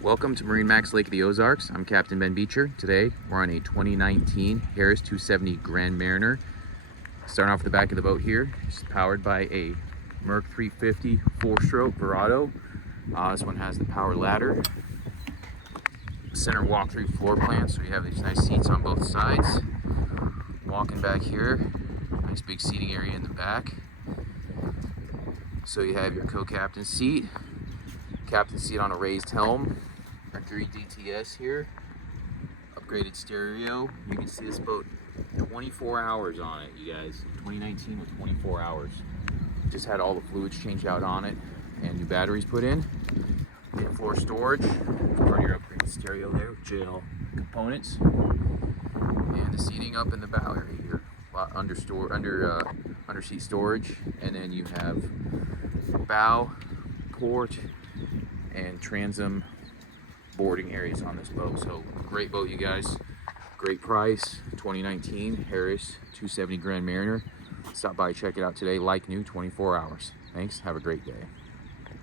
Welcome to MarineMax Lake of the Ozarks. I'm Captain Ben Beecher. Today we're on a 2019 Harris 270 Grand Mariner. Starting off the back of the boat here, it's powered by a Merc 350 four-stroke Verado. This one has the power ladder, center walk-through floor plan, so you have these nice seats on both sides. Walking back here, nice big seating area in the back. So you have your co-captain seat, captain seat on a raised helm, Mercury DTS here, upgraded stereo. You can see this boat 24 hours on it, you guys. 2019 with 24 hours. Just had all the fluids changed out on it and new batteries put in. In-floor storage, part of your upgraded stereo there with JL components, and the seating up in the bow area here, under seat storage, and then you have bow, port, and transom boarding areas on this boat. So great boat, you guys. Great price. 2019 Harris 270 Grand Mariner. Stop by, check it out today. Like new, 24 hours. Thanks. Have a great day.